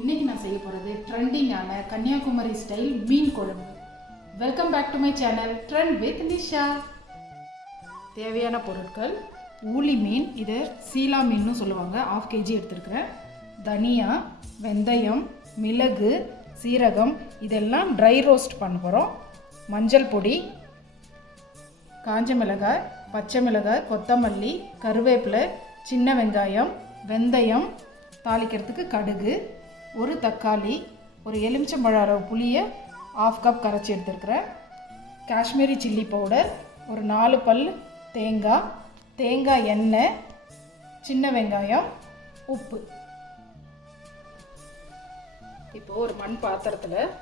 இன்றைக்கி நான் செய்ய போகிறது ட்ரெண்டிங்கான கன்னியாகுமரி ஸ்டைல் மீன் குழம்பு. Welcome back to my channel trend with Nisha. தேவையான பொருட்கள்: ஊளி மீன், இதை சீலா மீன்னு சொல்லுவாங்க, 1/2 kg எடுத்துருக்கிறேன். தனியா, வெந்தயம், மிளகு, சீரகம் இதெல்லாம் ட்ரை ரோஸ்ட் பண்ண போகிறோம். மஞ்சள் பொடி, காஞ்ச மிளகாய், பச்சை மிளகாய், கொத்தமல்லி, கருவேப்பிலை, சின்ன வெங்காயம், வெந்தயம், தாளிக்கிறதுக்கு கடுகு, ஒரு தக்காளி, ஒரு எலுமிச்சம்பழம் அளவு புளியை 1/2 கப் கரைச்சி எடுத்துருக்கிறேன். காஷ்மீரி சில்லி பவுடர், ஒரு 4 பல் தேங்காய் எண்ணெய், சின்ன வெங்காயம், உப்பு. இப்போது ஒரு மண் பாத்திரத்தில்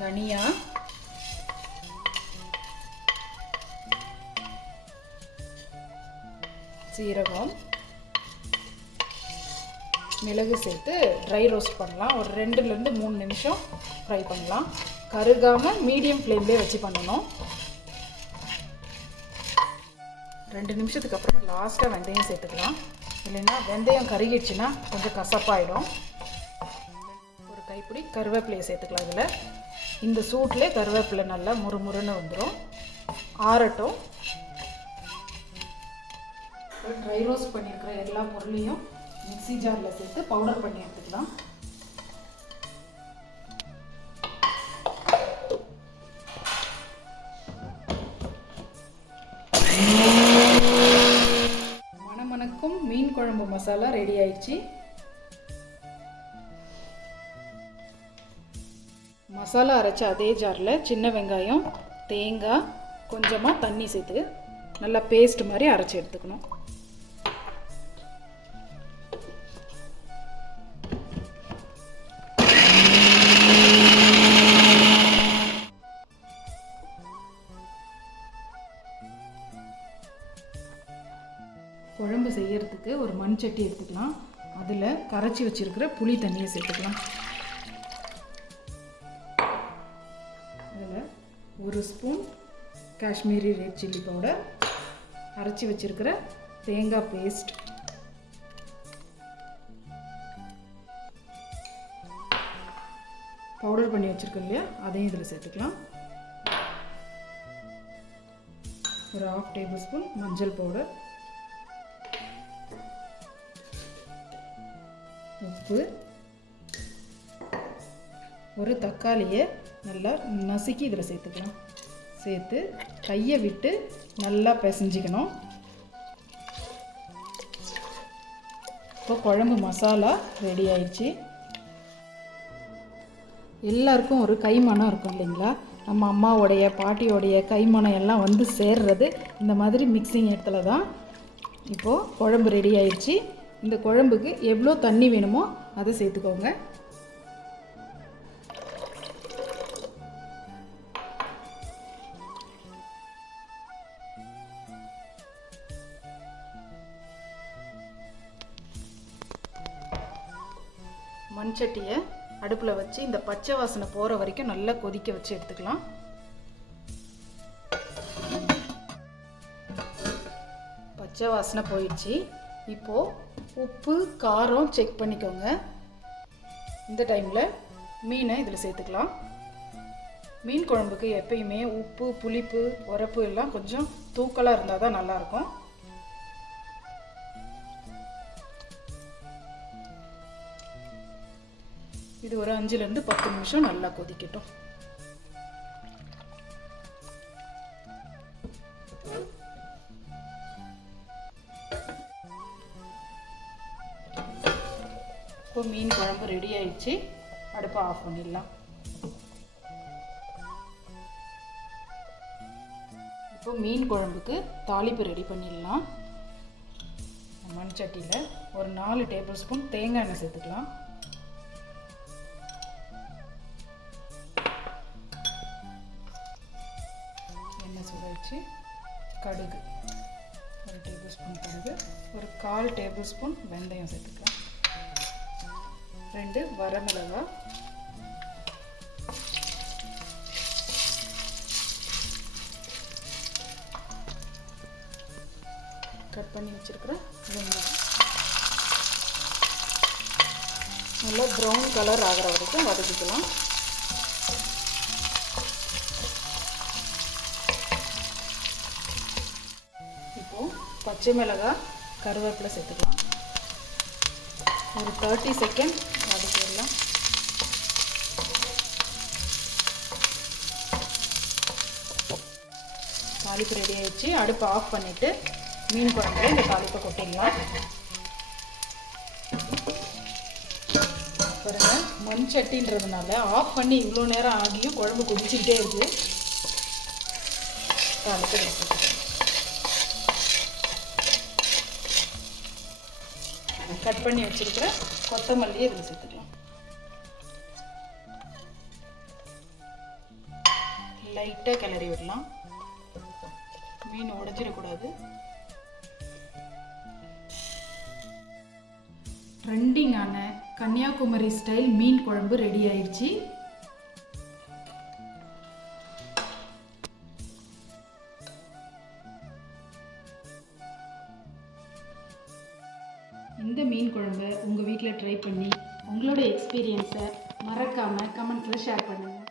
தனியா, சீரகம், மிளகு சேர்த்து ட்ரை ரோஸ்ட் பண்ணலாம். ஒரு 2லேருந்து 3 நிமிஷம் ஃப்ரை பண்ணலாம். கருகாமல் மீடியம் ஃப்ளேம்லேயே வச்சு பண்ணணும். 2 நிமிஷத்துக்கு அப்புறம் லாஸ்ட்டாக வெந்தயம் சேர்த்துக்கலாம். இல்லைன்னா வெந்தயம் கருகிடுச்சுன்னா கொஞ்சம் கசப்பாயிடும். ஒரு கைப்பிடி கருவேப்பிலையை சேர்த்துக்கலாம். இதில் இந்த சூட்லேயே கருவேப்பிலை நல்லா முறுமுறுன்னு வந்துடும். ஆறட்டும். ட்ரை ரோஸ்ட் பண்ணியிருக்கிற எல்லா பொருளையும் மிக்ஸி ஜாரில் சேர்த்து பவுடர் பண்ணி எடுத்துக்கலாம். மணமணக்கும் மீன் குழம்பு மசாலா ரெடி ஆயிடுச்சு. மசாலா அரைச்ச அதே ஜாரில் சின்ன வெங்காயம், தேங்காய், கொஞ்சமாக தண்ணி சேர்த்து நல்லா பேஸ்ட் மாதிரி அரைச்சி எடுத்துக்கணும். குழம்பு செய்யறதுக்கு ஒரு மண் சட்டி எடுத்துக்கலாம். அதில் கரைச்சி வச்சிருக்கிற புளி தண்ணியை சேர்த்துக்கலாம். அதில் 1 spoon Kashmiri red chilli powder, அரைச்சி வச்சிருக்கிற தேங்காய் பேஸ்ட், பவுடர் பண்ணி வச்சுருக்கோம் இல்லையா, அதையும் இதில் சேர்த்துக்கலாம். ஒரு 1/2 டேபிள் ஸ்பூன் மஞ்சள் பவுடர், உப்பு, ஒரு தக்காளியை நல்லா நசுக்கி இதில் சேர்த்துக்கலாம். சேர்த்து கையை விட்டு நல்லா பிசைஞ்சிக்கணும். இப்போ குழம்பு மசாலா ரெடி ஆயிடுச்சு. எல்லாருக்கும் ஒரு கைமணம் இருக்கும் இல்லைங்களா? நம்ம அம்மாவோடைய பாட்டியோடைய கைமணம் எல்லாம் வந்து சேர்றது இந்த மாதிரி மிக்சிங் இடத்துல தான். இப்போது குழம்பு ரெடி ஆயிடுச்சு. இந்த குழம்புக்கு எவ்வளோ தண்ணி வேணுமோ அதை சேர்த்துக்கோங்க. மண் சட்டியை அடுப்பில் வச்சு இந்த பச்சை வாசனை போகிற வரைக்கும் நல்லா கொதிக்க வச்சு எடுத்துக்கலாம். பச்சை வாசனை போயிடுச்சு. இப்போது உப்பு காரம் செக் பண்ணிக்கோங்க. இந்த டைமில் மீனை இதில் சேர்த்துக்கலாம். மீன் குழம்புக்கு எப்பயுமே உப்பு, புளிப்பு, உரப்பு எல்லாம் கொஞ்சம் தூக்கலாக இருந்தால் தான் நல்லாயிருக்கும். இது ஒரு 5லேருந்து 10 நிமிஷம் நல்லா கொதிக்கட்டும். இப்போ மீன் குழம்பு ரெடி ஆயிடுச்சு. அடுப்பை ஆஃப் பண்ணிடலாம். இப்போ மீன் குழம்புக்கு தாளிப்பு ரெடி பண்ணிடலாம். மண் சட்டியில் ஒரு 4 டேபிள் ஸ்பூன் தேங்காய் எண்ணெய் சேர்த்துக்கலாம். எண்ணெய் சுடாச்சு. கடுகு, ஒரு டேபிள் ஸ்பூன் கடுகு, ஒரு 1/4 டேபிள் ஸ்பூன் வெந்தயம் சேர்த்துக்கலாம். 2 வரமிளகாய், கட் பண்ணி வச்சிருக்கிற வெங்காயம், நல்லா ப்ரௌன் கலர் ஆகிற வரைக்கும் வதக்கிக்கலாம். இப்போது பச்சை மிளகாய், கருவேப்பிலை சேர்த்துக்கலாம். ஒரு 30 செகண்ட் வதக்கிடலாம். தாளிப்பு ரெடி ஆகிடுச்சு. அடுப்பு ஆஃப் பண்ணிவிட்டு மீன் குழம்புல இந்த தாளிப்பை கொட்டிடலாம். பாருங்கள், மண் சட்டின்றதுனால ஆஃப் பண்ணி இவ்வளோ நேரம் ஆகியும் குழம்பு கொதிச்சுக்கிட்டே இருக்குது. தாளிப்பு கட் பண்ணி வச்சுருக்கிற கொத்தமல்லியை இதில் சேர்த்துக்கலாம். லைட்டாக கிளறி விடலாம். மீன் உடைச்சிடக்கூடாது. ட்ரெண்டிங்கான கன்னியாகுமரி ஸ்டைல் மீன் குழம்பு ரெடி ஆயிடுச்சு. இந்த மீன் குழம்பை உங்கள் வீட்டில் ட்ரை பண்ணி உங்களோட எக்ஸ்பீரியன்ஸை மறக்காமல் கமெண்ட்ஸில் ஷேர் பண்ணுங்கள்.